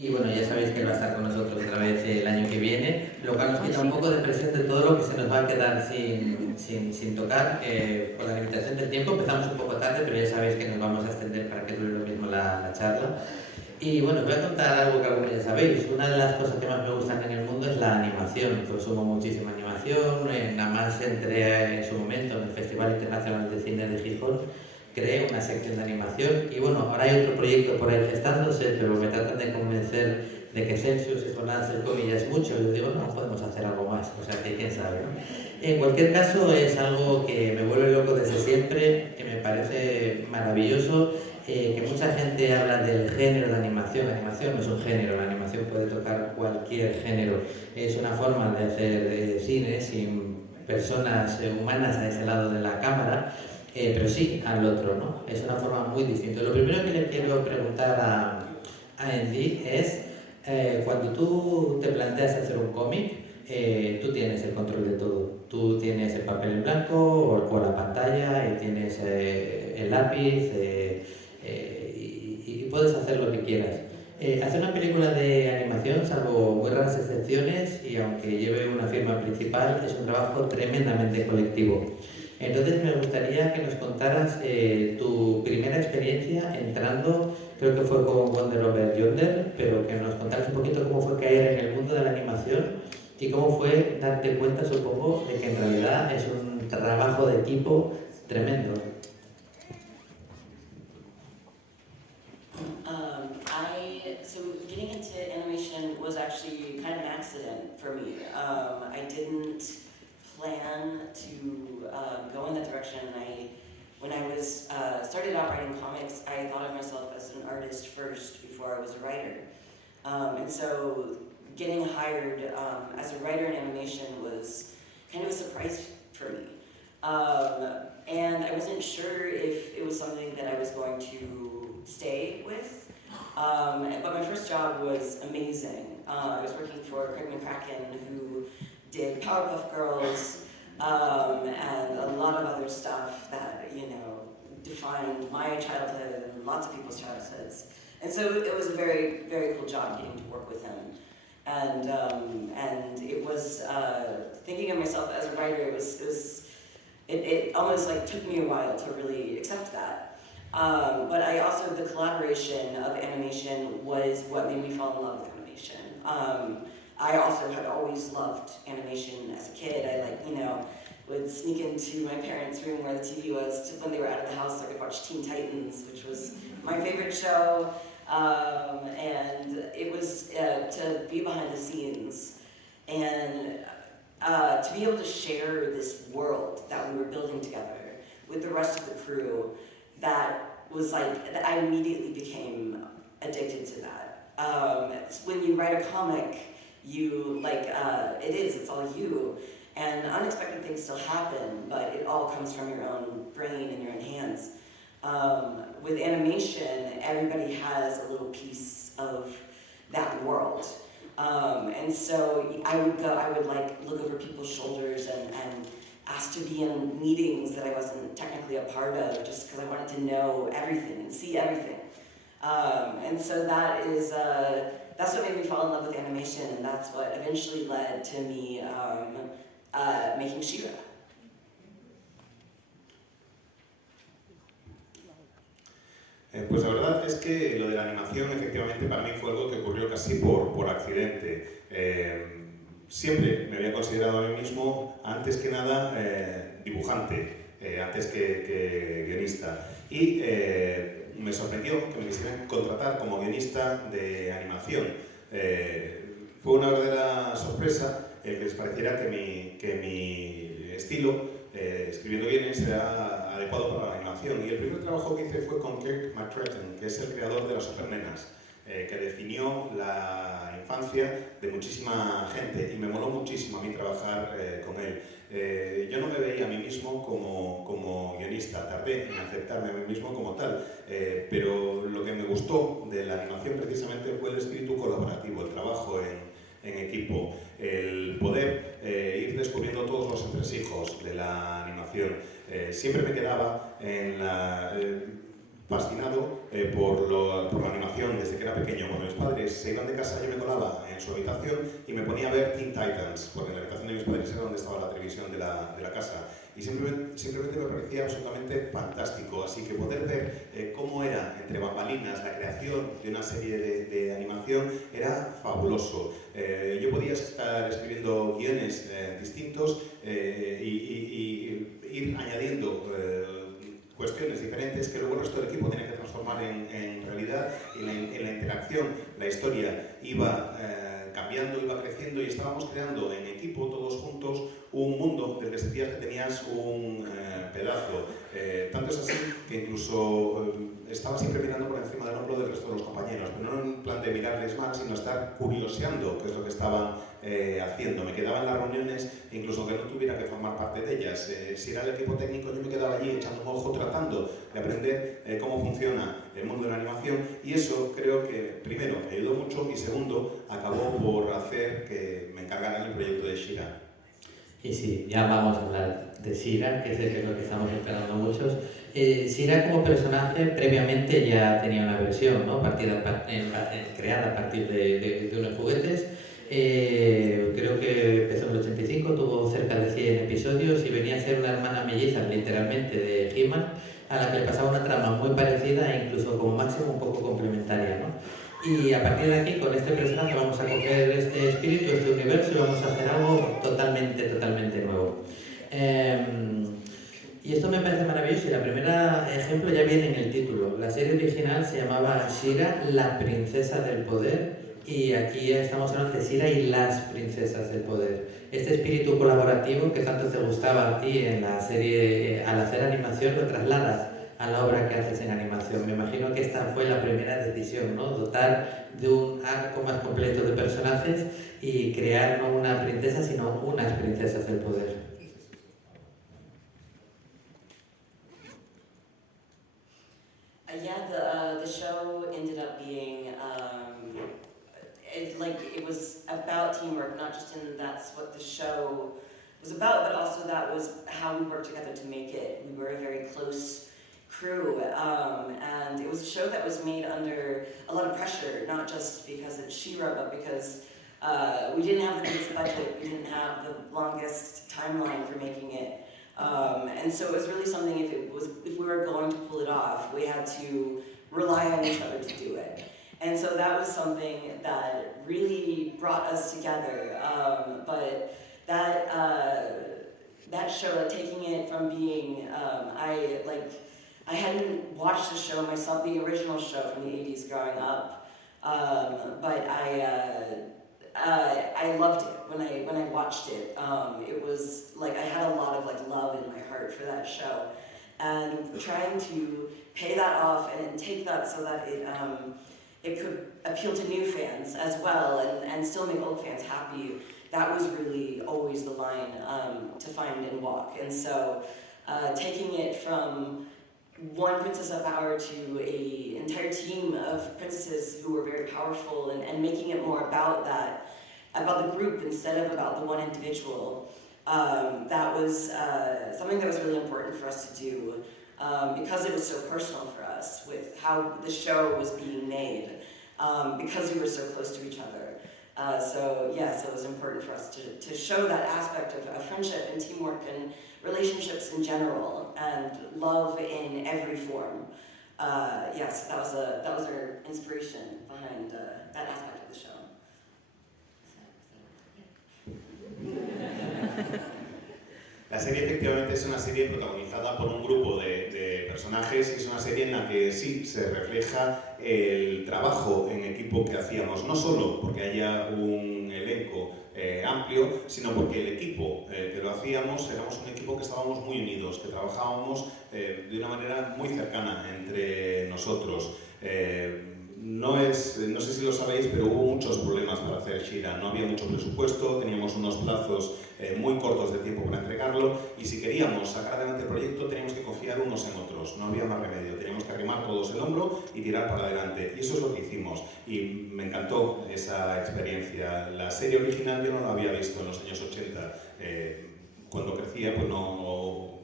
Y bueno, ya sabéis que él va a estar con nosotros otra vez el año que viene, lo cual nos quita un poco de presión de todo lo que se nos va a quedar sin tocar. Por la limitación del tiempo empezamos un poco tarde, pero ya sabéis que nos vamos a extender para que dure lo mismo la charla. Y bueno, os voy a contar algo que algunos ya sabéis. Una de las cosas que más me gustan en el mundo es la animación. Consumo muchísima animación. Nada más entré en su momento en el Festival Internacional de Cine de Gijón, creé una sección de animación. Y bueno, ahora hay otro proyecto por ahí gestándose, pero me tratan de convencer de que Celsius y jornadas del COVID ya es mucho. Yo digo, no, podemos hacer algo más. O sea, que quién sabe, ¿no? En cualquier caso, es algo que me vuelve loco desde siempre, que me parece maravilloso. Que mucha gente habla del género de animación. La animación no es un género, la animación puede tocar cualquier género. Es una forma de hacer cine sin personas humanas a ese lado de la cámara, pero sí al otro, ¿no? Es una forma muy distinta. Lo primero que le quiero preguntar a Andy es, cuando tú te planteas hacer un cómic, tú tienes el control de todo. Tú tienes el papel en blanco o la pantalla y tienes el lápiz. Y puedes hacer lo que quieras. Hacer una película de animación, salvo muy raras excepciones, y aunque lleve una firma principal, es un trabajo tremendamente colectivo. Entonces me gustaría que nos contaras tu primera experiencia entrando, creo que fue con Wonder Over Yonder, pero que nos contaras un poquito cómo fue caer en el mundo de la animación y cómo fue darte cuenta, supongo, de que en realidad es un trabajo de equipo tremendo. So getting into animation was actually kind of an accident for me. I didn't plan to go in that direction. When I was started out writing comics, I thought of myself as an artist first before I was a writer. And so getting hired as a writer in animation was kind of a surprise for me. And I wasn't sure if it was something that I was going to stay with. But my first job was amazing. I was working for Craig McCracken, who did Powerpuff Girls and a lot of other stuff that, you know, defined my childhood and lots of people's childhoods. And so it was a very, very cool job getting to work with him. And it was, thinking of myself as a writer, it almost like took me a while to really accept that. But I also, the collaboration of animation was what made me fall in love with animation. I also had always loved animation as a kid. I would sneak into my parents' room where the TV was when they were out of the house so I could watch Teen Titans, which was my favorite show. And it was to be behind the scenes and to be able to share this world that we were building together with the rest of the crew. That was I immediately became addicted to that. When you write a comic, it's all you. And unexpected things still happen, but it all comes from your own brain and your own hands. With animation, everybody has a little piece of that world. And so I would look over people's shoulders and asked to be in meetings that I wasn't technically a part of, just because I wanted to know everything and see everything. And so that's what made me fall in love with animation, and that's what eventually led to me making She-Ra. Pues la verdad es que lo de la animación efectivamente para mí fue algo que ocurrió casi por accidente. Siempre me había considerado a mí mismo, antes que nada, dibujante, antes que guionista. Y me sorprendió que me quisieran contratar como guionista de animación. Fue una verdadera sorpresa el que les pareciera que mi estilo, escribiendo guiones, era adecuado para la animación. Y el primer trabajo que hice fue con Kirk McTretton, que es el creador de las Supernenas, que definió la infancia de muchísima gente y me moló muchísimo a mí trabajar con él. Yo no me veía a mí mismo como guionista, tardé en aceptarme a mí mismo como tal, pero lo que me gustó de la animación precisamente fue el espíritu colaborativo, el trabajo en equipo, el poder ir descubriendo todos los entresijos de la animación. Siempre me quedaba en fascinado por la animación desde que era pequeño. Cuando mis padres se iban de casa, yo me colaba en su habitación y me ponía a ver Teen Titans, porque en la habitación de mis padres era donde estaba la televisión de la casa. Y simplemente me parecía absolutamente fantástico. Así que poder ver cómo era, entre bambalinas, la creación de una serie de animación era fabuloso. Yo podía estar escribiendo guiones distintos y ir añadiendo cuestiones diferentes que luego el resto del equipo tenía que transformar en realidad, y en la interacción la historia iba cambiando, iba creciendo, y estábamos creando en equipo, todos juntos, un mundo del que sentías que tenías un pedazo. Tanto es así que incluso estaba siempre mirando por encima del hombro del resto de los compañeros, pero no en plan de mirarles mal, sino estar curioseando qué es lo que estaban haciendo. Me quedaba en las reuniones, incluso aunque no tuviera que formar parte de ellas. Si era el equipo técnico, yo me quedaba allí echando un ojo, tratando de aprender cómo funciona el mundo de la animación, y eso creo que, primero, me ayudó mucho, y segundo, acabó por hacer que me encargaran el proyecto de She-Ra. Y sí, ya vamos a hablar de She-Ra, que es lo que estamos esperando muchos. She-Ra como personaje previamente ya tenía una versión, ¿no? Creada a partir de unos juguetes. Creo que empezó en el 85, tuvo cerca de 100 episodios y venía a ser una hermana melliza, literalmente, de He-Man, a la que le pasaba una trama muy parecida e incluso como máximo un poco complementaria, ¿no? Y a partir de aquí, con este personaje, vamos a coger este espíritu, este universo, y vamos a hacer algo totalmente nuevo. Y esto me parece maravilloso, y el primer ejemplo ya viene en el título. La serie original se llamaba She-Ra, la princesa del poder, y aquí estamos hablando de She-Ra y las princesas del poder. Este espíritu colaborativo que tanto te gustaba a ti en la serie, al hacer animación, lo trasladas a la obra que haces en animación. Me imagino que esta fue la primera decisión, ¿no? Dotar de un arco más completo de personajes y crear no una princesa, sino unas princesas del poder. Yeah, the show ended up being, it was about teamwork, not just in that's what the show was about, but also that was how we worked together to make it. We were a very close crew, and it was a show that was made under a lot of pressure, not just because it's She-Ra, but because we didn't have the biggest budget, we didn't have the longest timeline for making it. And so it was really something, if we were going to pull it off, we had to rely on each other to do it. And so that was something that really brought us together. But that show, taking it from being, I hadn't watched the show myself, the original show from the 80s growing up, but I loved it when I watched it. It was like I had a lot of love in my heart for that show, and trying to pay that off and take that so that it could appeal to new fans as well, and still make old fans happy. That was really always the line to find and walk. And so taking it from one princess of power to an entire team of princesses who were very powerful, and making it more about that, about the group instead of about the one individual, that was something that was really important for us to do, because it was so personal for us with how the show was being made, because we were so close to each other. So yes, it was important for us to show that aspect of friendship and teamwork and relationships in general, and love in every form. Yes, that was our inspiration behind that aspect of the show. La serie efectivamente es una serie protagonizada por un grupo de personajes, y es una serie en la que sí se refleja el trabajo en equipo que hacíamos, no solo porque haya un elenco amplio, sino porque el equipo que lo hacíamos, éramos un equipo que estábamos muy unidos, que trabajábamos de una manera muy cercana entre nosotros. No sé si lo sabéis, pero hubo muchos problemas para hacer She-Ra. No había mucho presupuesto, teníamos unos plazos muy cortos de tiempo para entregarlo, y si queríamos sacar adelante el proyecto teníamos que confiar unos en otros, no había más remedio, teníamos que arrimar todos el hombro y tirar para adelante, y eso es lo que hicimos, y me encantó esa experiencia. La serie original yo no la había visto en los años 80, cuando crecía pues no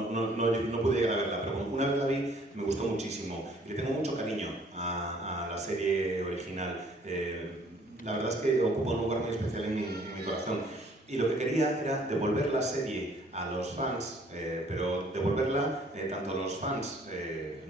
no pude llegar a verla, pero una vez la vi me gustó muchísimo y le tengo mucho cariño a la serie original. La verdad es que ocupa un lugar muy especial en mi corazón. Y lo que quería era devolver la serie a los fans, pero devolverla tanto a los fans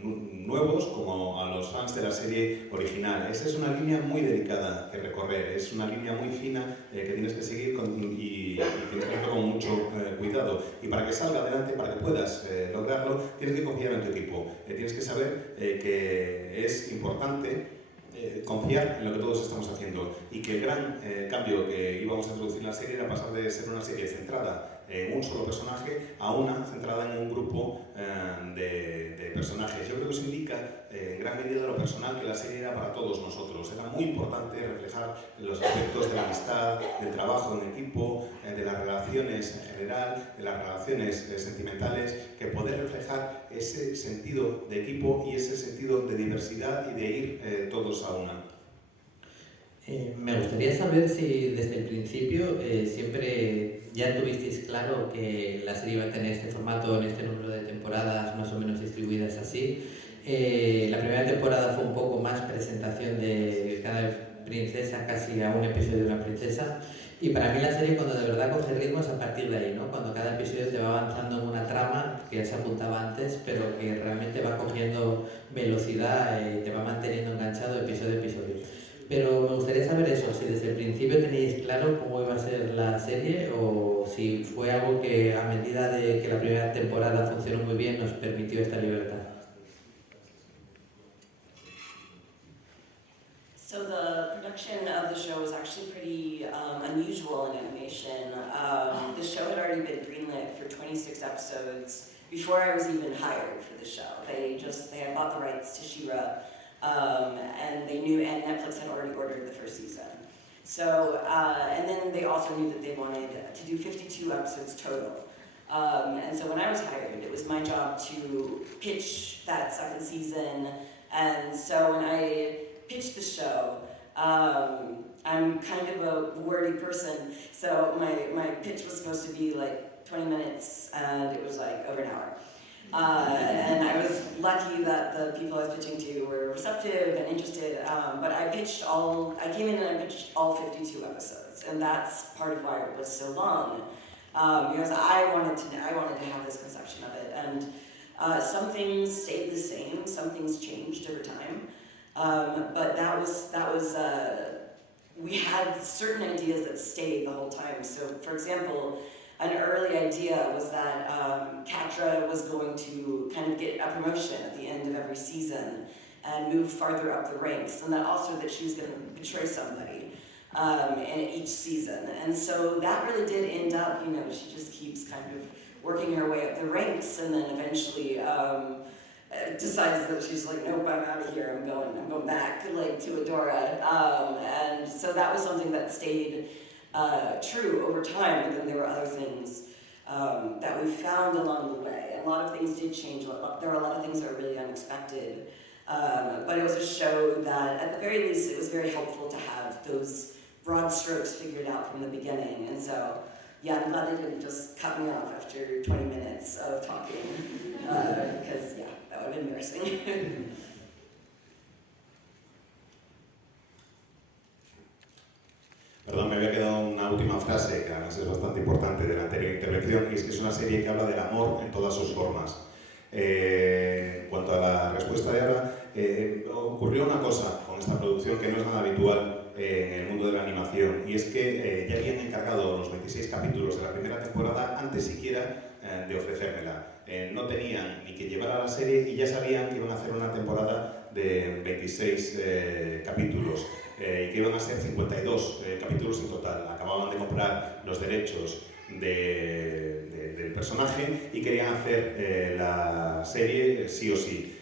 nuevos como a los fans de la serie original. Esa es una línea muy delicada que recorrer, es una línea muy fina que tienes que seguir y tienes que hacerlo con mucho cuidado. Y para que salga adelante, para que puedas lograrlo, tienes que confiar en tu equipo. Tienes que saber que es importante confiar en lo que todos estamos haciendo y que el gran cambio que íbamos a introducir en la serie era pasar de ser una serie centrada en un solo personaje a una centrada en un grupo de personajes. Yo creo que eso indica en gran medida lo personal que la serie era para todos nosotros. Era muy importante reflejar los aspectos de la amistad, del trabajo en equipo, de las relaciones en general, de las relaciones sentimentales, que poder reflejar ese sentido de equipo y ese sentido de diversidad y de ir todos a una. Me gustaría saber si desde el principio siempre ya tuvisteis claro que la serie iba a tener este formato en este número de temporadas más o menos distribuidas así. La primera temporada fue un poco más presentación de cada princesa, casi a un episodio de una princesa. Y para mí la serie cuando de verdad coge ritmo es a partir de ahí, ¿no? Cuando cada episodio te va avanzando en una trama que ya se apuntaba antes, pero que realmente va cogiendo velocidad y te va manteniendo enganchado episodio a episodio. Pero me gustaría saber eso, si desde el principio teníais claro cómo iba a ser la serie o si fue algo que a medida de que la primera temporada funcionó muy bien nos permitió esta libertad. So the production of the show was actually pretty unusual in animation. The show had already been greenlit for 26 episodes before I was even hired for the show. They had bought the rights to She-Ra. And they knew, and Netflix had already ordered the first season. So, and then they also knew that they wanted to do 52 episodes total. And so when I was hired, it was my job to pitch that second season. And so when I pitched the show, I'm kind of a wordy person, so my pitch was supposed to be like 20 minutes, and it was like over an hour. And I was lucky that the people I was pitching to were receptive and interested, but I came in and I pitched all 52 episodes, and that's part of why it was so long, because I wanted to have this conception of it, and some things stayed the same, some things changed over time, but that was we had certain ideas that stayed the whole time. So, for example, an early idea was that Catra was going to kind of get a promotion at the end of every season and move farther up the ranks, and that also that she was going to betray somebody in each season. And so that really did end up, she just keeps kind of working her way up the ranks, and then eventually decides that she's like, nope, I'm out of here, I'm going back to Adora. And so that was something that stayed true over time, but then there were other things that we found along the way. And a lot of things did change. There were a lot of things that were really unexpected. But it was a show that, at the very least, it was very helpful to have those broad strokes figured out from the beginning. And so, yeah, I'm glad they didn't just cut me off after 20 minutes of talking, because, yeah, that would have been embarrassing. Perdón, me había quedado una última frase, que además es bastante importante de la anterior intervención, y es que es una serie que habla del amor en todas sus formas. En cuanto a la respuesta de Ara, ocurrió una cosa con esta producción que no es nada habitual en el mundo de la animación, y es que ya habían encargado los 26 capítulos de la primera temporada antes siquiera de ofrecérmela. No tenían ni que llevar a la serie y ya sabían que iban a hacer una temporada de 26 capítulos. Que iban a ser 52 capítulos en total. Acababan de comprar los derechos del personaje y querían hacer la serie sí o sí.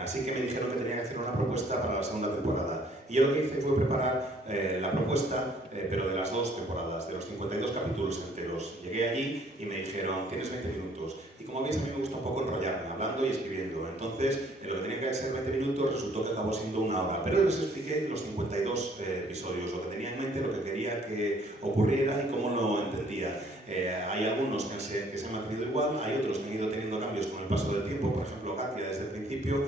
Así que me dijeron que tenía que hacer una propuesta para la segunda temporada. Y yo lo que hice fue preparar la propuesta, pero de las dos temporadas, de los 52 capítulos enteros. Llegué allí y me dijeron, tienes 20 minutos. Y como veis, a mí me gusta un poco enrollarme, hablando y escribiendo. Entonces, lo que tenía que ser 20 minutos resultó que acabó siendo una hora. Pero les expliqué los 52 episodios. Lo que tenía en mente, lo que quería quería que ocurriera y cómo lo entendía. Hay algunos que se han mantenido igual, hay otros que han ido teniendo cambios con el paso del tiempo. Por ejemplo, Katia desde el principio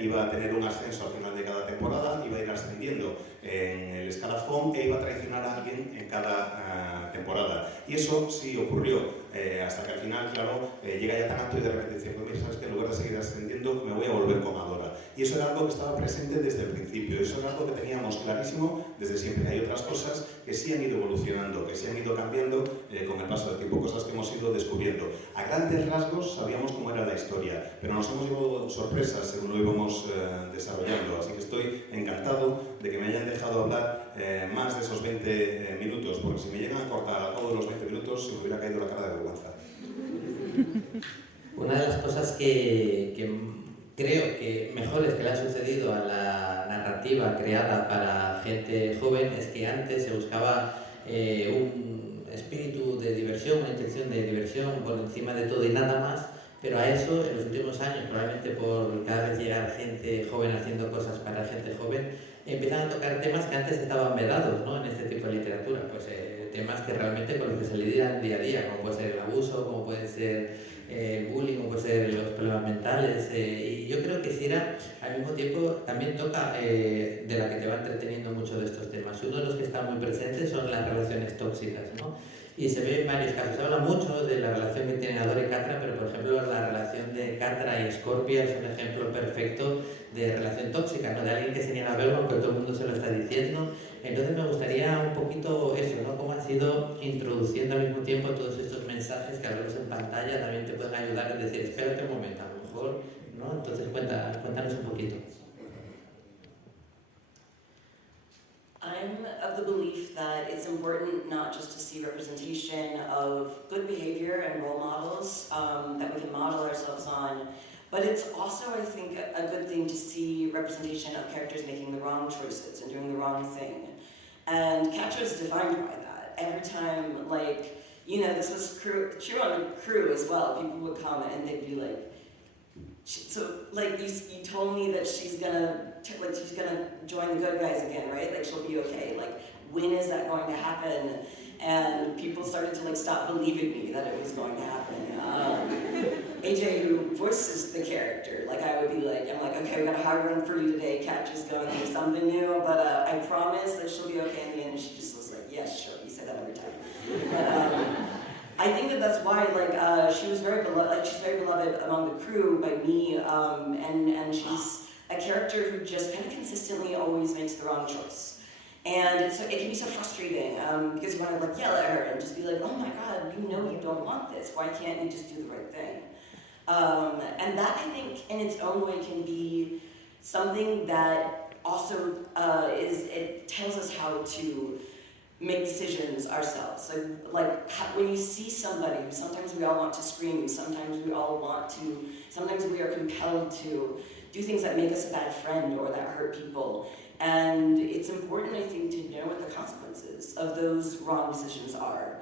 iba a tener un ascenso al final de cada temporada, iba a ir ascendiendo en el escalafón e iba a traicionar a alguien en cada temporada. Y eso sí ocurrió, hasta que al final, claro, llega ya tan alto y de repente dice, pues mira, sabes que en lugar de seguir ascendiendo me voy a volver con Adora. Y eso era algo que estaba presente desde el principio, eso era algo que teníamos clarísimo desde siempre. Hay otras cosas que sí han ido evolucionando, que sí han ido cambiando con el paso del tiempo, cosas que hemos ido descubriendo. A grandes rasgos sabíamos cómo era la historia, pero nos hemos llevado sorpresas según lo íbamos desarrollando, así que estoy encantado de que me hayan dejado hablar más de esos 20 minutos, porque si me llegan a cortar a todos los 20 minutos se me hubiera caído la cara de vergüenza. Una de las cosas que creo que mejores que le ha sucedido a la narrativa creada para gente joven es que antes se buscaba un espíritu de diversión, una intención de diversión por encima de todo y nada más, pero a eso en los últimos años, probablemente por cada vez llegar gente joven haciendo cosas para gente joven, empiezan a tocar temas que antes estaban vedados, ¿no?, en este tipo de literatura, pues temas que realmente con los que se lidian día a día, como puede ser el abuso, como puede ser bullying, como puede ser los problemas mentales, y yo creo que Sira al mismo tiempo también toca de la que te va entreteniendo mucho de estos temas. Uno de los que está muy presentes son las relaciones tóxicas, ¿no? Y se ve en varios casos. Se habla mucho de la relación que tienen Adora y Catra, pero por ejemplo la relación de Catra y Scorpia es un ejemplo perfecto de relación tóxica, ¿no?, de alguien que se niega a verlo aunque todo el mundo se lo está diciendo. Entonces me gustaría un poquito eso, ¿no?, cómo has ido introduciendo al mismo tiempo todos estos mensajes que al verlos en pantalla también te pueden ayudar a decir, espérate un momento, a lo mejor, ¿no? Entonces cuéntanos un poquito. I'm of the belief that it's important not just to see representation of good behavior and role models that we can model ourselves on, but it's also, I think, a good thing to see representation of characters making the wrong choices and doing the wrong thing. And Catra is defined by that. Every time, like, you know, this was true on the crew as well. People would come and they'd be like, so, like, you told me that she's gonna join the good guys again, right? Like, she'll be okay. Like, when is that going to happen? And people started to, like, stop believing me that it was going to happen. AJ, who voices the character, like, I would be like, I'm like, okay, we got a hard run for you today. Catra's going through something new, but I promise that she'll be okay in the end. And she just was like, yes, sure. You say that every time. But, I think that that's why, like, she was very beloved. Like, she's very beloved among the crew by me, and she's a character who just kind of consistently always makes the wrong choice. And it can be so frustrating because you want to, like, yell at her and just be like, oh my God, you know you don't want this. Why can't you just do the right thing? And that, I think, in its own way can be something that also it tells us how to make decisions ourselves. Like when you see somebody, sometimes we all want to scream, sometimes we are compelled to do things that make us a bad friend or that hurt people. And it's important, I think, to know what the consequences of those wrong decisions are.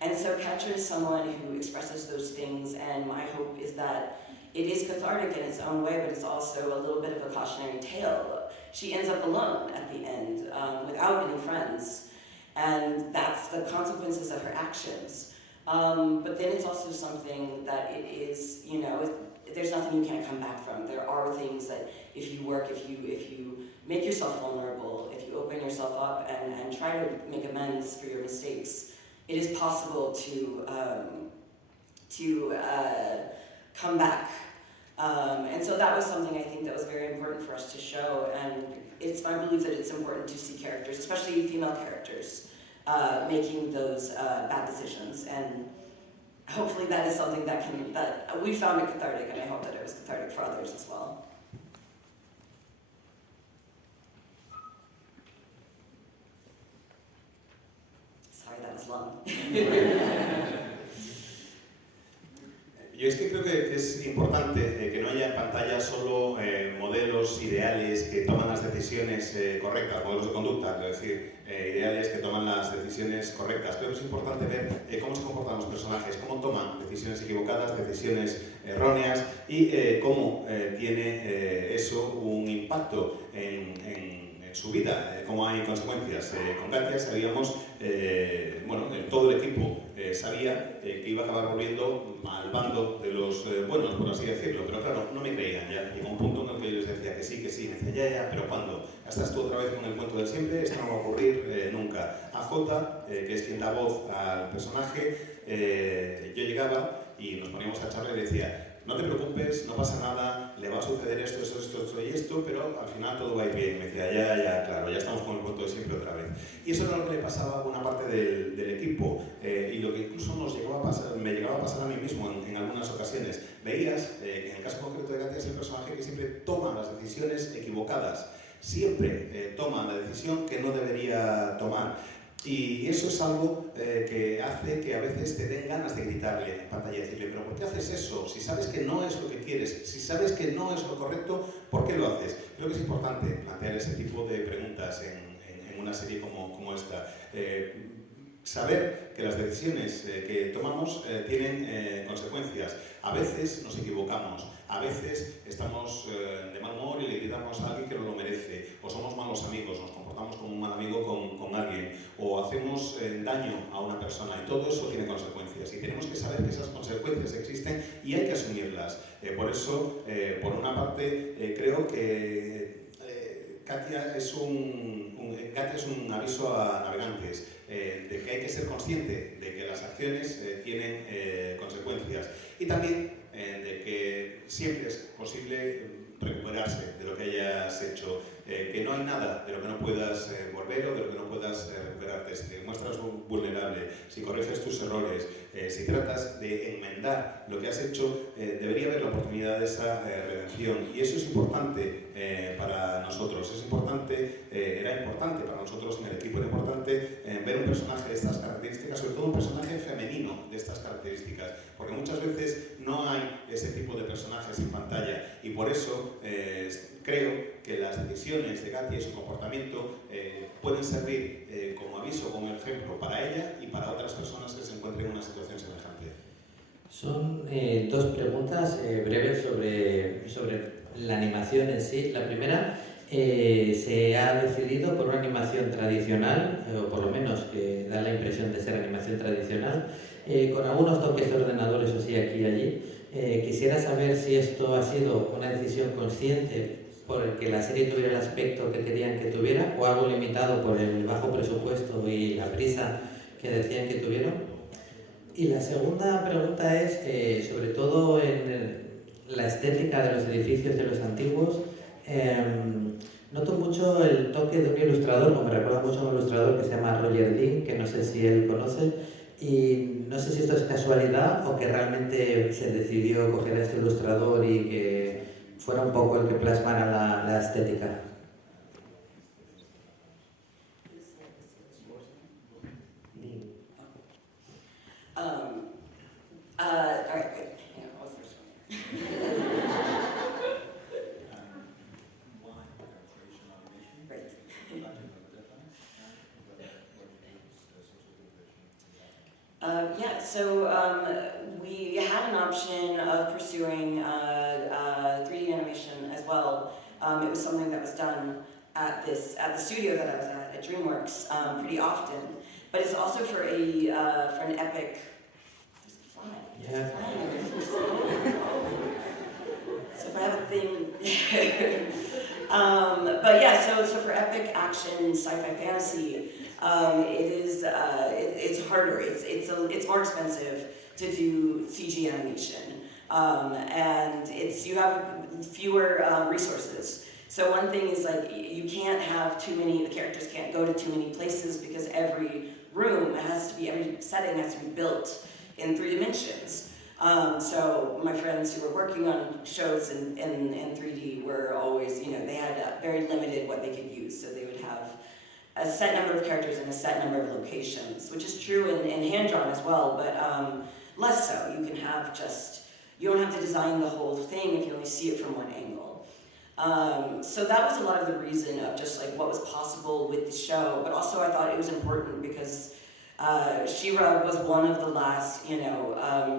And so Catra is someone who expresses those things, and my hope is that it is cathartic in its own way, but it's also a little bit of a cautionary tale. She ends up alone at the end, without any friends, and that's the consequences of her actions. But then it's also something that it is, you know, there's nothing you can't come back from. There are things that if you work, if you make yourself vulnerable, if you open yourself up and try to make amends for your mistakes, it is possible to come back. And so that was something I think that was very important for us to show, and it's my belief that it's important to see characters, especially female characters, making those bad decisions. And hopefully that is something that we found it cathartic, and I hope that it was cathartic for others as well. Sorry, that was long. Yo es que creo que es importante que no haya en pantalla solo modelos ideales que toman las decisiones correctas, modelos de conducta, es decir, ideales que toman las decisiones correctas. Creo que es importante ver cómo se comportan los personajes, cómo toman decisiones equivocadas, decisiones erróneas y cómo tiene eso un impacto en su vida, cómo hay consecuencias. Con Katia sabíamos, todo el equipo sabía que iba a acabar volviendo al bando de los buenos, por así decirlo, pero claro, no me creían ya. Llegó un punto en el que yo les decía que sí, me decía, ya, pero ¿cuándo? ¿Ya estás tú otra vez con el cuento de siempre? Esto no va a ocurrir nunca. AJ, que es quien da voz al personaje, yo llegaba y nos poníamos a charlar y decía, no te preocupes, no pasa nada, le va a suceder esto y esto, pero al final todo va a ir bien. Me decía, ya, claro, ya estamos con el cuento de siempre otra vez. Y eso era lo que le pasaba a buena parte del equipo, y lo que incluso me llegaba a pasar a mí mismo en algunas ocasiones. Veías, en el caso concreto de Katia, es el personaje que siempre toma las decisiones equivocadas, siempre toma la decisión que no debería tomar. Y eso es algo que hace que a veces te den ganas de gritarle en pantalla y decirle, pero ¿por qué haces eso? Si sabes que no es lo que quieres, si sabes que no es lo correcto, ¿por qué lo haces? Creo que es importante plantear ese tipo de preguntas en una serie como esta. Saber que las decisiones que tomamos tienen consecuencias. A veces nos equivocamos, a veces estamos de mal humor y le gritamos a alguien que no lo merece, o somos malos amigos, nos comportamos como un mal amigo con alguien, o hacemos daño a una persona, y todo eso tiene consecuencias. Y tenemos que saber que esas consecuencias existen y hay que asumirlas. Por eso, por una parte, creo que Katia es un aviso a navegantes, de que hay que ser consciente de que las acciones tienen consecuencias, y también de que siempre es posible recuperarse de lo que hayas hecho, que no hay nada de lo que no puedas volver o de lo que no puedas recuperarte. Si te muestras vulnerable, si corriges tus errores, si tratas de enmendar lo que has hecho, debería haber la oportunidad de esa redención, y eso es importante para nosotros. Era importante para nosotros en el equipo, era importante ver un personaje de estas características, sobre todo un personaje femenino de estas características, porque muchas veces no hay ese tipo de personajes en pantalla, y por eso creo que las decisiones de Katia y su comportamiento pueden servir como aviso, como ejemplo para ella y para otras personas que se encuentren en una situación semejante. Son dos preguntas breves sobre la animación en sí. La primera, se ha decidido por una animación tradicional, o por lo menos que da la impresión de ser animación tradicional, con algunos toques de ordenadores o sí aquí y allí. Quisiera saber si esto ha sido una decisión consciente porque la serie tuviera el aspecto que querían que tuviera, o algo limitado por el bajo presupuesto y la prisa que decían que tuvieron. Y la segunda pregunta es, sobre todo en la estética de los edificios de los antiguos, noto mucho el toque de un ilustrador, o me recuerda mucho a un ilustrador que se llama Roger Dean, que no sé si él conoce, y no sé si esto es casualidad o que realmente se decidió coger a este ilustrador y que fuera un poco el que plasmara la estética. All right, good. Hang on, what was the first one? Right. We had an option of pursuing 3D animation as well. It was something that was done at the studio that I was at DreamWorks, pretty often. But it's also for an epic. There's a fly. Yeah. So if I have a thing. So for epic action, sci-fi, fantasy, it's harder. It's more expensive to do CG animation, and you have fewer resources. So one thing is like you can't have too many. The characters can't go to too many places because every setting has to be built in 3 dimensions. So my friends who were working on shows in 3D were always, they had very limited what they could use. So they would have a set number of characters and a set number of locations, which is true in hand-drawn as well, but less so. You don't have to design the whole thing if you only see it from one angle. So that was a lot of the reason of just like what was possible with the show, but also I thought it was important because She-Ra was one of the last,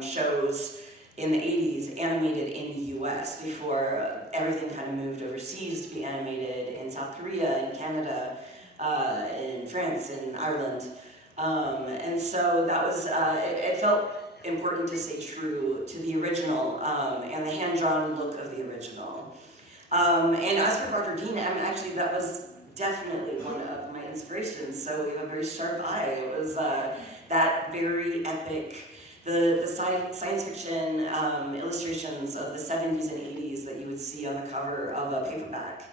shows in the 80s animated in the US before everything kind of moved overseas to be animated in South Korea, in Canada, in France, in Ireland. And so that was, it felt important to stay true to the original and the hand-drawn look of the original. And as for Roger Dean, actually that was definitely one of my inspirations. So we have a very sharp eye. It was that very epic, the science fiction illustrations of the 70s and 80s that you would see on the cover of a paperback.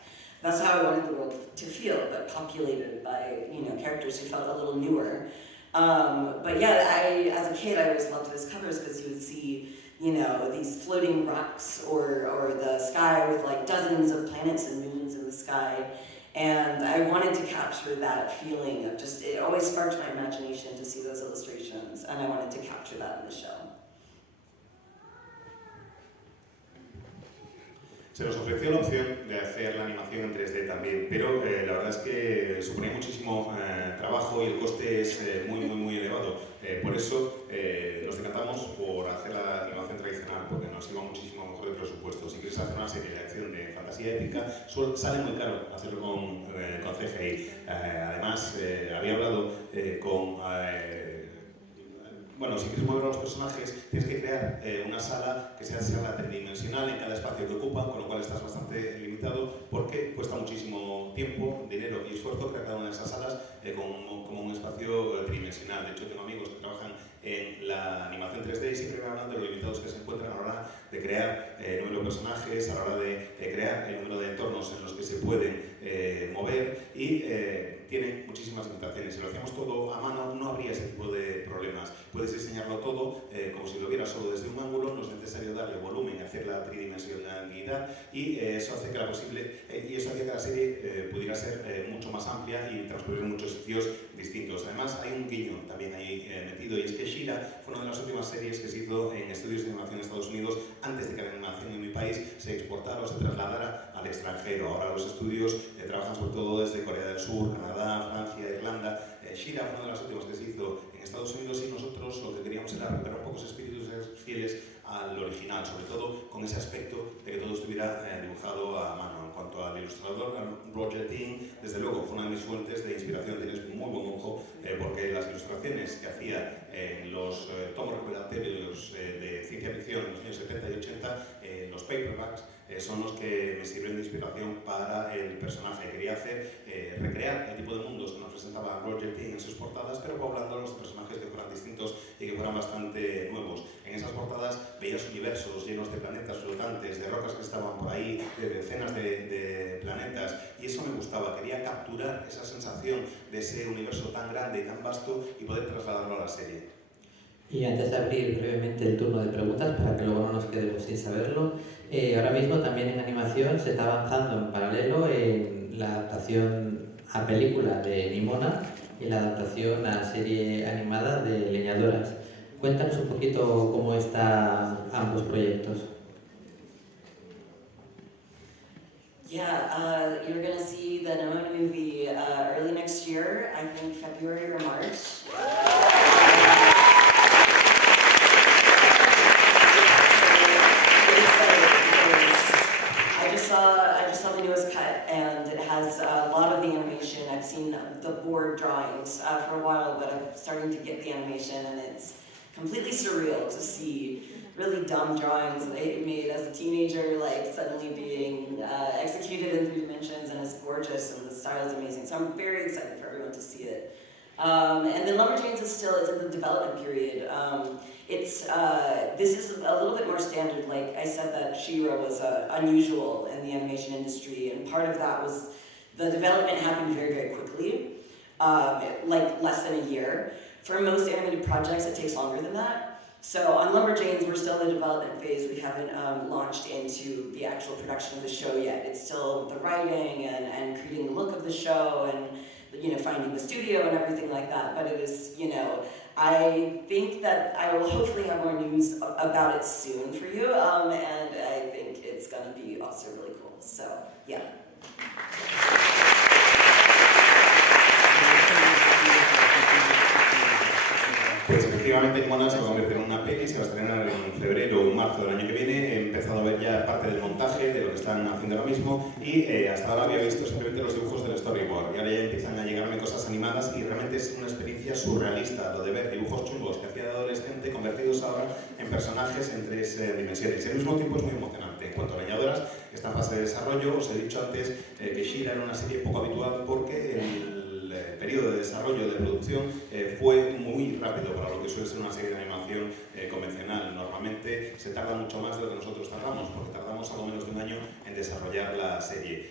That's how I wanted the world to feel, but populated by, you know, characters who felt a little newer. But yeah, as a kid, I always loved those covers because you would see, you know, these floating rocks or the sky with like dozens of planets and moons in the sky. And I wanted to capture that feeling of just, it always sparked my imagination to see those illustrations, and I wanted to capture that in the show. Se nos ofreció la opción de hacer la animación en 3D también, pero la verdad es que suponía muchísimo trabajo y el coste es muy elevado. Por eso nos decantamos por hacer la animación tradicional, porque nos iba muchísimo mejor de presupuesto. Si quieres hacer una serie de acción de fantasía épica, sale muy caro hacerlo con CGI. Además, había hablado con... Bueno, si quieres mover a los personajes, tienes que crear una sala que sea sala tridimensional en cada espacio que ocupan, con lo cual estás bastante limitado porque cuesta muchísimo tiempo, dinero y esfuerzo crear cada una de esas salas como un espacio tridimensional. De hecho, tengo amigos que trabajan en la animación 3D y siempre me hablan de los limitados que se encuentran a la hora de crear el número de personajes, a la hora de crear el número de entornos en los que se pueden mover y tiene muchísimas limitaciones. Si lo hacíamos todo a mano no habría ese tipo de problemas. Puedes diseñarlo todo como si lo vieras solo desde un ángulo, no es necesario darle volumen y hacer la tridimensionalidad y eso hace que la serie pudiera ser mucho más amplia y transcurrir en muchos sitios distintos. Además hay un guiño también ahí metido y es que She-Ra fue una de las últimas series que se hizo en estudios de animación en Estados Unidos antes de que la animación en mi país se exportara o se trasladara al extranjero. Ahora los estudios trabajan sobre todo desde Corea del Sur, Canadá, Francia, Irlanda. She-Ra fue una de las últimas que se hizo en Estados Unidos y nosotros lo que queríamos era recuperar un poco esos espíritus fieles al original, sobre todo con ese aspecto de que todo estuviera dibujado a mano. En cuanto al ilustrador, Roger Dean, desde luego fue una de mis fuentes de inspiración, tienes muy buen ojo, porque las ilustraciones que hacía en los tomos recopilatorios de ciencia ficción en los años 70 y 80, los paperbacks, son los que me sirven de inspiración para el personaje. Quería recrear el tipo de mundos que nos presentaba Roger Dean en sus portadas, pero poblando los personajes que fueran distintos y que fueran bastante nuevos. En esas portadas veías universos llenos de planetas flotantes, de rocas que estaban por ahí, de decenas de planetas, y eso me gustaba. Quería capturar esa sensación de ese universo tan grande y tan vasto y poder trasladarlo a la serie. Y antes de abrir brevemente el turno de preguntas, para que luego no nos quedemos sin saberlo, ahora mismo también en animación se está avanzando en paralelo en la adaptación a película de Nimona y la adaptación a serie animada de Leñadoras. Cuéntanos un poquito cómo están ambos proyectos. Yeah, you're going to see the Nimona movie early next year, I think February or March. I just saw the newest cut, and it has a lot of the animation. I've seen the board drawings for a while, but I'm starting to get the animation, and it's completely surreal to see really dumb drawings that I made as a teenager, like suddenly being executed in 3 dimensions, and it's gorgeous, and the style is amazing. So I'm very excited for everyone to see it. And then Lumberjanes it's in the development period. This is a little bit more standard. Like I said, that She-Ra was unusual in the animation industry, and part of that was the development happened very, very quickly, like less than a year. For most animated projects, it takes longer than that. So on Lumberjanes, we're still in the development phase. We haven't launched into the actual production of the show yet. It's still the writing and creating the look of the show and finding the studio and everything like that. But it is, I think that I will hopefully have more news about it soon for you, and I think it's going to be also really cool. So, yeah. Pues efectivamente Nimona se va a convertir en una peli, se va a estrenar en febrero o marzo del año que viene. He empezado a ver ya parte del montaje, de lo que están haciendo ahora mismo, y hasta ahora había visto simplemente los dibujos del storyboard, y ahora ya empiezan a llegarme cosas animadas, y realmente es una experiencia surrealista lo de ver dibujos chungos que hacía de adolescente convertidos ahora en personajes en 3 dimensiones. Y al mismo tiempo es muy emocionante. En cuanto a Leñadoras, está en fase de desarrollo. Os he dicho antes que She-Ra era una serie poco habitual porque el periodo de desarrollo, de producción, fue muy rápido para lo que suele ser una serie de animación convencional. Normalmente se tarda mucho más de lo que nosotros tardamos, porque tardamos algo menos de un año en desarrollar la serie.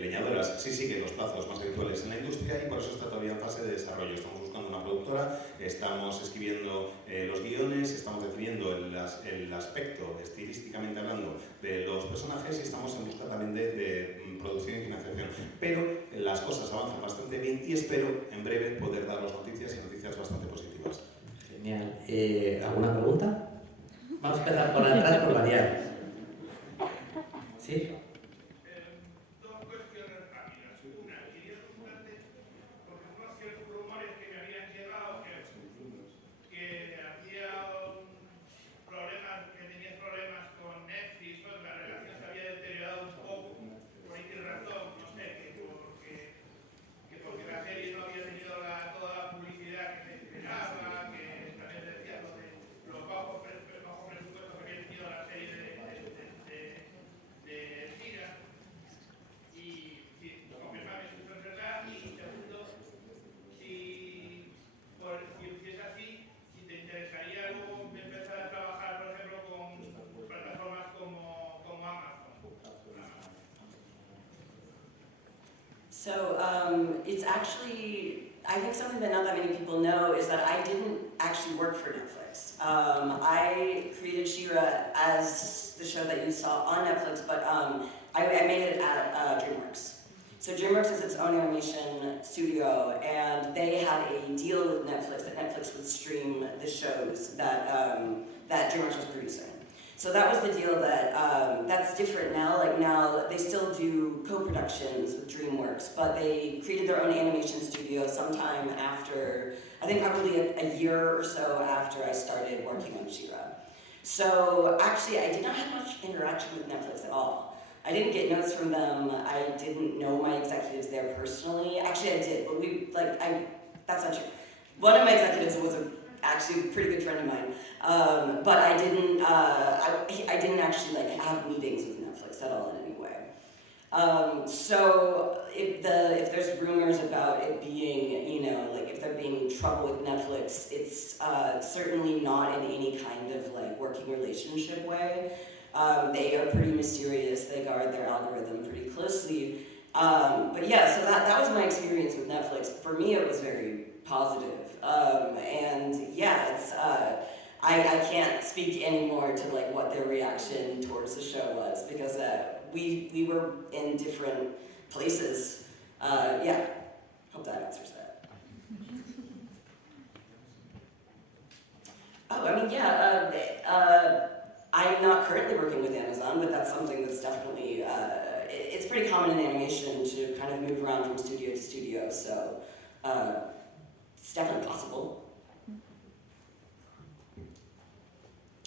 Leñadoras sí sigue los plazos más habituales en la industria y por eso está todavía en fase de desarrollo. Estamos buscando una productora, estamos escribiendo los guiones, estamos definiendo el aspecto, estilísticamente hablando, de los personajes, y estamos en busca también de producción y financiación. Pero las cosas avanzan bastante bien y espero en breve poder daros noticias, y noticias bastante positivas. Genial. ¿Alguna pregunta? Vamos a empezar por atrás, por variar. ¿Sí? Dos cuestiones rápidas. Una, quería preguntarte, porque unos ciertos rumores que me habían llegado que había problemas, que tenías problemas con Netflix, pues la relación se había deteriorado un poco, por X razón, no sé, que porque la serie no había tenido toda la publicidad que se esperaba, que también decía lo de los bajos presupuestos que había tenido la serie de She-Ra. Y si confirmarme si esto es verdad, y segundo, si es así, si te interesaría luego empezar a trabajar, por ejemplo, con plataformas como Amazon. So it's actually, I think something that not that many people know is that I didn't actually work for Netflix. I created She-Ra as the show that you saw on Netflix, but I made it at DreamWorks. So DreamWorks is its own animation studio, and they had a deal with Netflix that Netflix would stream the shows that DreamWorks was producing. So that was the deal that's different now. Like now, they still do co-productions with DreamWorks, but they created their own animation studio sometime after, I think probably a year or so after I started working on She-Ra. So actually, I did not have much interaction with Netflix at all. I didn't get notes from them. I didn't know my executives there personally. Actually, I did, but that's not true. One of my executives was actually a pretty good friend of mine, but I didn't actually have meetings with Netflix at all in any way. So if there's rumors about it being, if there being trouble with Netflix, it's certainly not in any kind of working relationship way. They are pretty mysterious. They guard their algorithm pretty closely. But yeah, so that was my experience with Netflix. For me, it was very positive. And yeah, it's I can't speak anymore to what their reaction towards the show was, because we were in different places. Yeah, hope that answers that. Oh, I mean, yeah, I'm not currently working with Amazon, but that's something that's definitely, it's pretty common in animation to kind of move around from studio to studio, so it's definitely possible.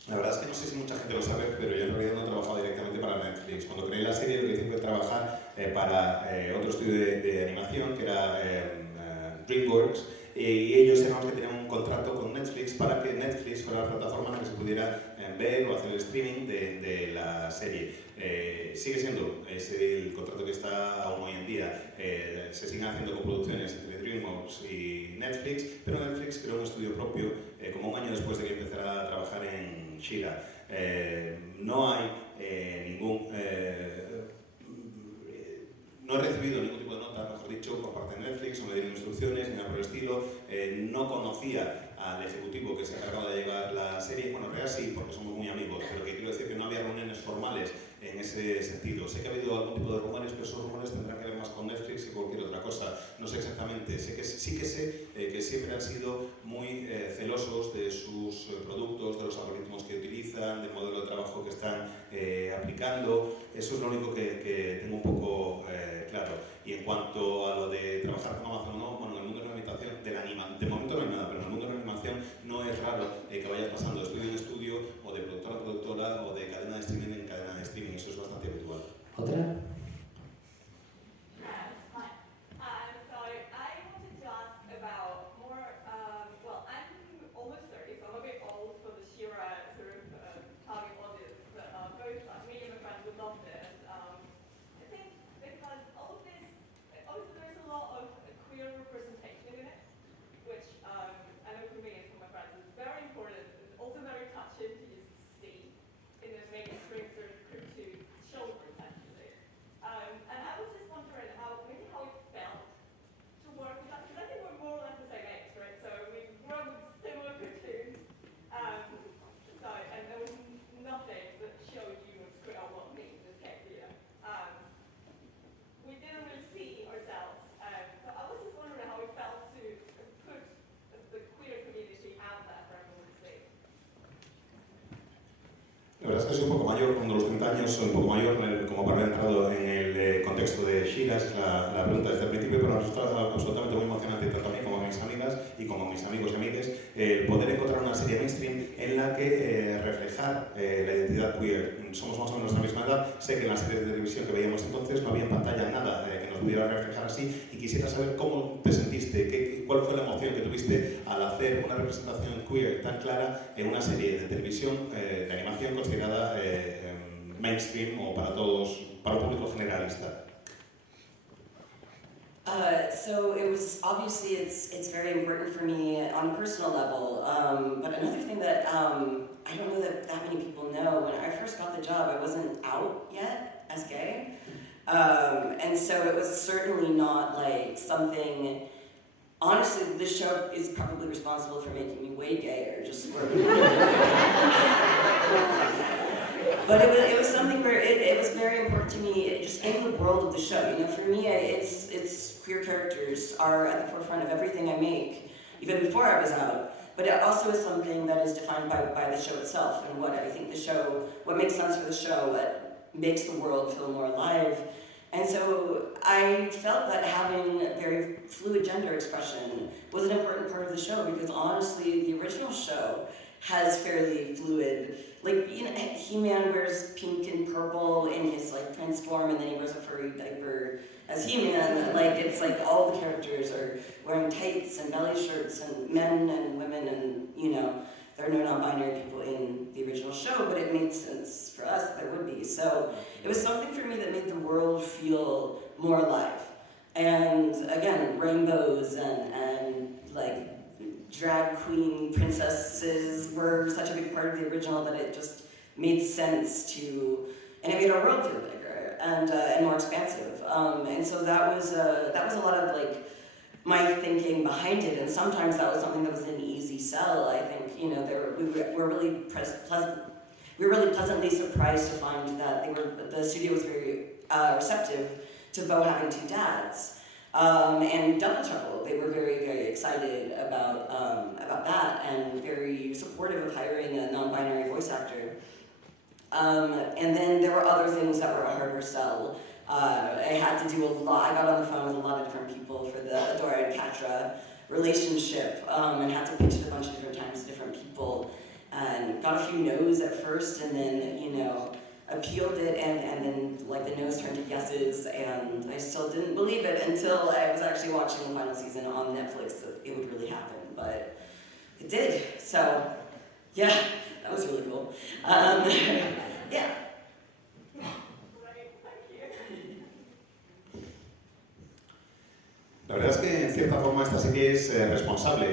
La verdad es que no sé si mucha gente lo sabe, pero yo en realidad no he trabajado directamente para Netflix. Cuando creé la serie, lo que hice fue trabajar para otro estudio de animación, que era DreamWorks, y ellos eran los que tenían un contrato con Netflix para que Netflix fuera la plataforma en la que se pudiera ver o hacer el streaming de la serie. Sigue siendo el contrato que está aún hoy en día. Se siguen haciendo coproducciones entre DreamWorks y Netflix, pero Netflix creó un estudio propio como un año después de que empezara a trabajar en She-Ra. No hay no he recibido ningún tipo de nota, mejor dicho, por parte de Netflix, no me dieron instrucciones, ni nada por el estilo. No conocía al ejecutivo que se ha encargado de llevar la serie. Bueno, en realidad sí, porque somos muy amigos, pero que quiero decir que no había reuniones formales en ese sentido. Sé que ha habido algún tipo de rumores, pero esos rumores tendrán que ver más con Netflix que cualquier otra cosa. No sé exactamente. Sí que sé que siempre han sido muy celosos de sus productos, de los algoritmos que utilizan, del modelo de trabajo que están aplicando. Eso es lo único que tengo un poco claro. Y en cuanto a lo de trabajar con Amazon o no, bueno, en el mundo de la animación, de momento no hay nada, pero en el mundo de la animación no soy un poco mayor, cuando los 30 años soy un poco mayor, como para haber entrado en el contexto de She-Ra, es la pregunta desde el principio, pero me resulta absolutamente muy emocionante, tanto a mí como a mis amigas y como a mis amigos y amigues, poder encontrar una serie mainstream en la que reflejar la identidad queer. Somos más o menos de la misma edad, sé que en las series de televisión que veíamos entonces no había en pantalla nada que nos pudiera reflejar así, y quisiera saber cómo te sentiste, cuál fue la emoción que tuviste al hacer una representación queer tan clara en una serie de televisión, de animación considerada mainstream o para todos, para el público generalista. So it was obviously it's very important for me on a personal level. But another thing that I don't know that many people know, when I first got the job, I wasn't out yet as gay, and so it was certainly not like something. Honestly, this show is probably responsible for making me way gayer, just for. But it was something where it was very important to me, just in the world of the show. You know, for me, it's queer characters are at the forefront of everything I make, even before I was out. But it also is something that is defined by the show itself and what I think the show, what makes sense for the show, what makes the world feel more alive. And so I felt that having very fluid gender expression was an important part of the show, because honestly, the original show has fairly fluid, like, you know, He-Man wears pink and purple in his like transform, and then he wears a furry diaper as He-Man. Like, it's like all the characters are wearing tights and belly shirts, and men and women, and you know, there are no non-binary people in the original show, but it made sense for us that there would be. So it was something for me that made the world feel more alive. And again, rainbows and like drag queen princesses were such a big part of the original that it just made sense to, and it made our world feel bigger and more expansive. And so that was a lot of like my thinking behind it, and sometimes that was something that was an easy sell. I think, you know, we were really pleasantly surprised to find that the studio was very receptive to Beau having two dads. And Double Trouble, they were very, very excited about that, and very supportive of hiring a non-binary voice actor. And then there were other things that were a harder sell. I had to do a lot. I got on the phone with a lot of different people for the Adora and Katra relationship, and had to pitch it a bunch of different times to different people, and got a few no's at first, and then, you know, appealed it, and then like the no's turned to yeses, and I still didn't believe it until I was actually watching the final season on Netflix that it would really happen, but it did. So yeah, that was really cool. Yeah. La verdad es que en cierta forma esta serie es responsable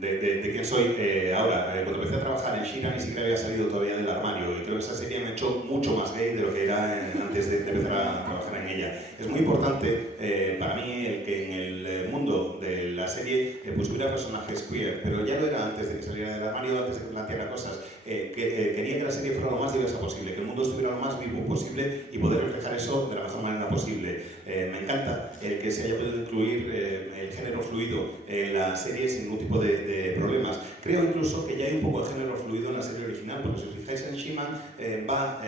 de quién soy ahora. Cuando empecé a trabajar en She-Ra ni siquiera había salido todavía del armario, y creo que esa serie me ha hecho mucho más gay de lo que era antes de empezar a trabajar en ella. Es muy importante para mí el que en el mundo de la serie pues hubiera personajes queer, pero ya lo era antes de que saliera del armario, antes de que planteara cosas. Quería que la serie fuera lo más diversa posible, que el mundo estuviera lo más vivo posible y poder reflejar eso de la mejor manera posible. Me encanta que se haya podido incluir el género fluido en la serie sin ningún tipo de problemas. Creo incluso que ya hay un poco de género fluido en la serie original, porque si os fijáis en She-Man va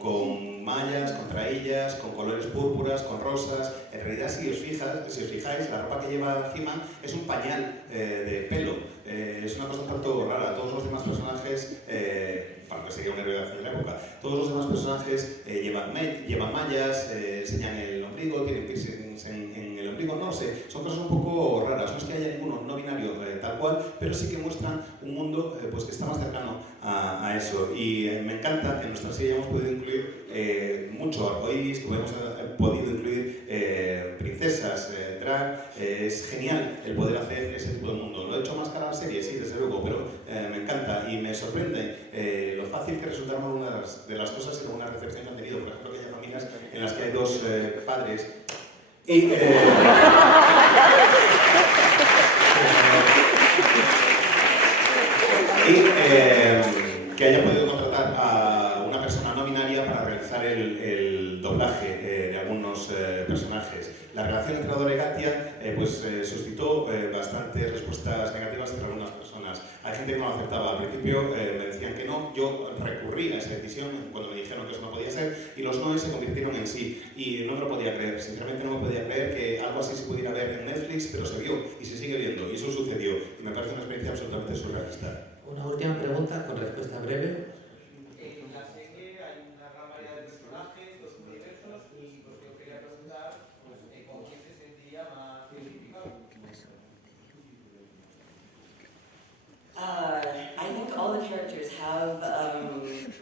con mallas, con traillas, con colores púrpuras, con rosas. En realidad, si os fijáis, la ropa que lleva He-Man es un pañal de pelo. Es una cosa un tanto rara. Todos los demás personajes, para que sería un héroe de la época, todos los demás personajes llevan mallas, enseñan el ombligo, tienen piercings en el ombligo, no sé, son cosas un poco raras. No es que haya ninguno no binario tal cual, pero sí que muestran un mundo pues que está más cercano a eso. Y me encanta que en nuestra serie hemos podido incluir mucho arcoíris, que hemos podido incluir princesas, drag. Es genial el poder hacer ese tipo de mundo. Lo he hecho más cara a la serie, sí, desde luego, pero me encanta y me sorprende lo fácil que resultaron algunas de las cosas y la buena recepción que han tenido. Por ejemplo, que hay familias en las que hay dos padres y que haya podido contratar a una persona no binaria para realizar el doblaje de algunos personajes. La relación entre Adora y Katia suscitó bastantes respuestas negativas entre algunas personas. Hay gente que no lo aceptaba. Al principio me decían que no, no, yo recurrí a esa decisión cuando me dijeron que eso no podía ser, y los noes se convirtieron en sí, y no me lo podía creer, sinceramente no me podía creer que algo así se pudiera ver en Netflix, pero se vio y se sigue viendo, y eso sucedió, y me parece una experiencia absolutamente surrealista. Una última pregunta con respuesta breve. En la serie hay una gran variedad de personajes, dos universos, y pues yo quería preguntar con quién se sentiría más identificado. I think all the characters have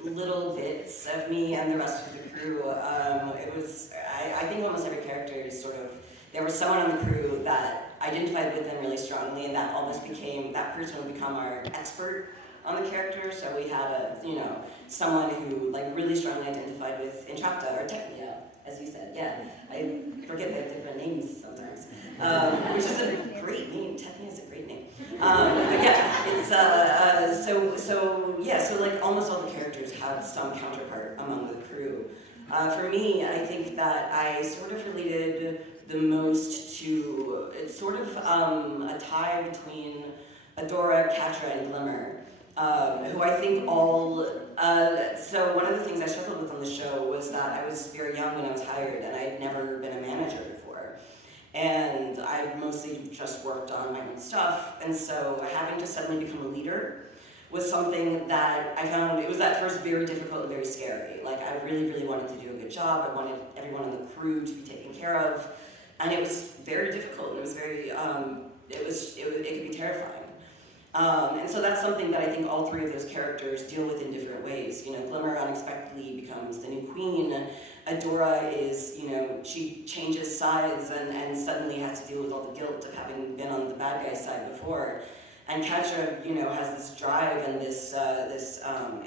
little bits of me and the rest of the crew. I think almost every character is sort of, there was someone on the crew that identified with them really strongly, and that almost became, that person would become our expert on the character. So we had someone who like really strongly identified with Entrapta or Technia, as you said. Yeah, I forget they have different names sometimes, which is a great name. Technia is a great name. But yeah, it's so like almost all the characters have some counterpart among the crew. For me, I think that I sort of related the most to, it's sort of a tie between Adora, Catra, and Glimmer, who I think all, so one of the things I struggled with on the show was that I was very young when I was hired and I had never been a manager before. And I mostly just worked on my own stuff, and so having to suddenly become a leader was something that I found, it was at first very difficult and very scary. Like I really, really wanted to do a good job, I wanted everyone in the crew to be taken care of, and it was very difficult, and it was very, it could be terrifying. And so that's something that I think all three of those characters deal with in different ways. You know, Glimmer unexpectedly becomes the new queen. Adora is, she changes sides and suddenly has to deal with all the guilt of having been on the bad guy's side before. And Catra, has this drive and this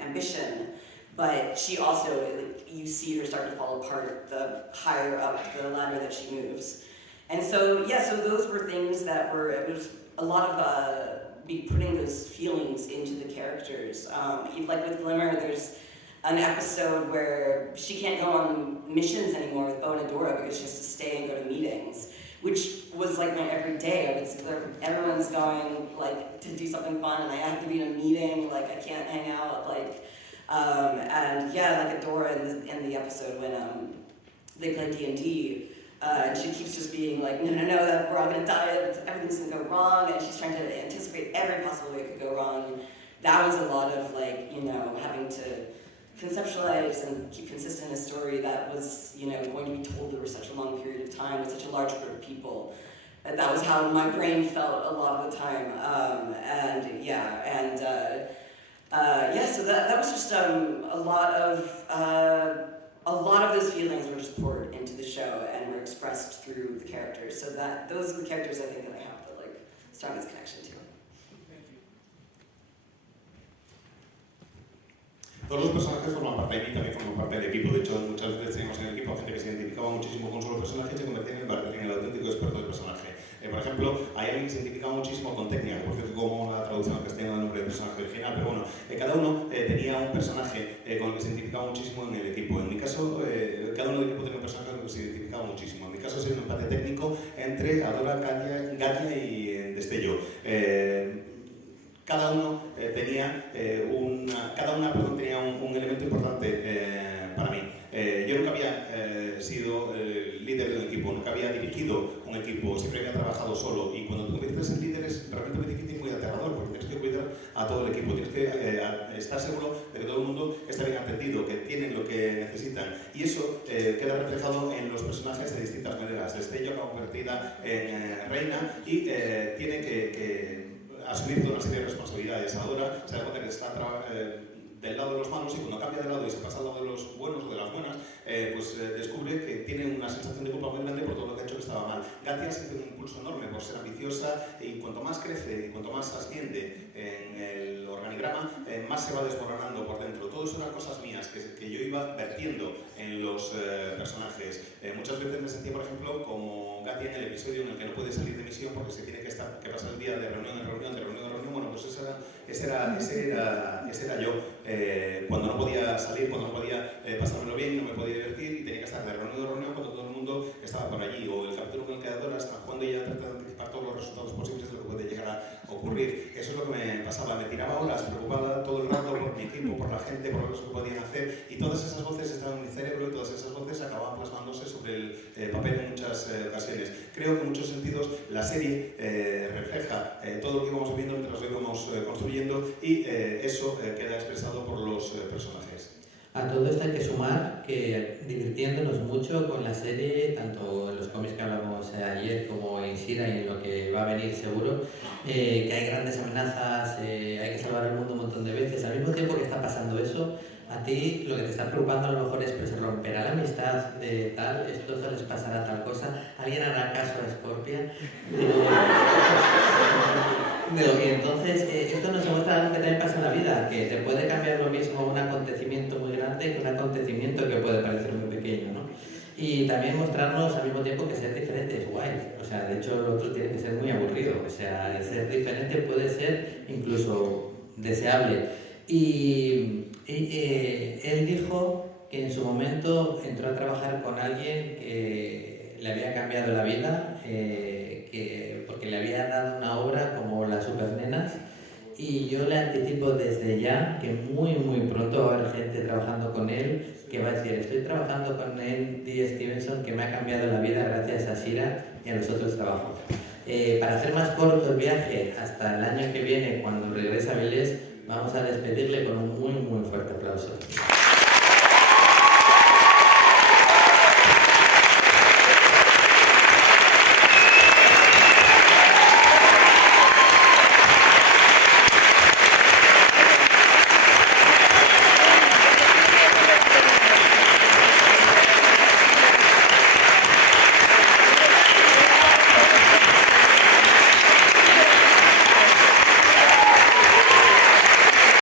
ambition, but she also, you see her start to fall apart the higher up the ladder that she moves. And so, so those were things that were, it was a lot of be putting those feelings into the characters. Like with Glimmer, there's an episode where she can't go on missions anymore with Bo and Adora because she has to stay and go to meetings, which was like my everyday. Everyone's going like to do something fun, and I have to be in a meeting. Like I can't hang out. Like Adora in the episode when they play D&D. And she keeps just being like, no, that we're all gonna die, everything's gonna go wrong, and she's trying to anticipate every possible way it could go wrong. That was a lot of having to conceptualize and keep consistent a story that was, going to be told over such a long period of time with such a large group of people. That was how my brain felt a lot of the time. So that was just a lot of those feelings were just poured into the show and were expressed through the characters. So those are the characters I think that I have the strongest connection to. Todos los personajes forman parte de mí, también forman parte del equipo. De hecho, muchas veces teníamos en el equipo gente que se identificaba muchísimo con un solo personaje y se convertía en el auténtico experto del personaje. Por ejemplo, hay alguien que se identificaba muchísimo con Technia, que por cierto como la traducción al castellano del nombre del personaje original, pero bueno, cada uno tenía un personaje con el que se identificaba muchísimo en el equipo. En mi caso, cada uno del equipo tenía un personaje con el que se identificaba muchísimo. En mi caso, ha sido un empate técnico entre Adora, Gaia y Destello. Cada uno tenía un elemento importante para mí. Yo nunca había sido líder de un equipo, nunca había dirigido un equipo, siempre había trabajado solo, y cuando te conviertes en líder es realmente muy difícil y muy aterrador, porque tienes que cuidar a todo el equipo, tienes que estar seguro de que todo el mundo está bien atendido, que tienen lo que necesitan, y eso queda reflejado en los personajes de distintas maneras. Destello acaba convertida en reina y tiene que asumir toda una serie de responsabilidades. Ahora se da cuenta que está del lado de los malos, y cuando cambia de lado y se pasa al lado de los buenos o de las buenas, descubre que tiene una sensación de culpa muy grande por todo lo que ha hecho que estaba mal. Gatia siente un impulso enorme por ser ambiciosa, y cuanto más crece y cuanto más asciende en el organigrama, más se va desmoronando por dentro. Todo eso eran cosas mías que yo iba vertiendo en los personajes. Muchas veces me sentía, por ejemplo, como Gatia en el episodio en el que no puede salir de misión porque se tiene que pasar el día de reunión en reunión, de reunión en reunión. Bueno, pues ese era yo. Cuando no podía salir, cuando no podía pasármelo bien, no me podía divertir, y tenía que estar de reunión en reunión cuando todo el mundo estaba por allí. O el capítulo con el que Adora está jugando y ya trata de anticipar todos los resultados posibles de lo que puede llegar a ocurrir. ocurrir. Eso es lo que me pasaba, me tiraba horas preocupada todo el rato por mi equipo, por la gente, por lo que podían hacer, y todas esas voces estaban en mi cerebro y todas esas voces acababan plasmándose sobre el papel en muchas ocasiones. Creo que en muchos sentidos la serie refleja todo lo que íbamos viviendo mientras lo íbamos construyendo, y eso queda expresado por los personajes. A todo esto hay que sumar que divirtiéndonos mucho con la serie, tanto en los cómics que hablamos ayer como en Shira y en lo que va a venir seguro, que hay grandes amenazas, hay que salvar el mundo un montón de veces. Al mismo tiempo que está pasando eso, a ti lo que te está preocupando a lo mejor es, pues, romperá la amistad de tal, esto les pasará tal cosa, alguien hará caso a Scorpion. Y entonces, esto nos muestra algo que también pasa en la vida, que te puede cambiar lo mismo un acontecimiento muy grande que un acontecimiento que puede parecer muy pequeño, ¿no? Y también mostrarnos al mismo tiempo que ser diferente es guay. O sea, de hecho, lo otro tiene que ser muy aburrido. O sea, ser diferente puede ser incluso deseable. Y él dijo que en su momento entró a trabajar con alguien que le había cambiado la vida, porque le había dado una obra como Las Supernenas, y yo le anticipo desde ya que muy pronto va a haber gente trabajando con él que va a decir: estoy trabajando con Andy Stevenson, que me ha cambiado la vida gracias a Shira y a los otros trabajos. Para hacer más corto el viaje hasta el año que viene, cuando regresa a Vélez, vamos a despedirle con un muy fuerte aplauso.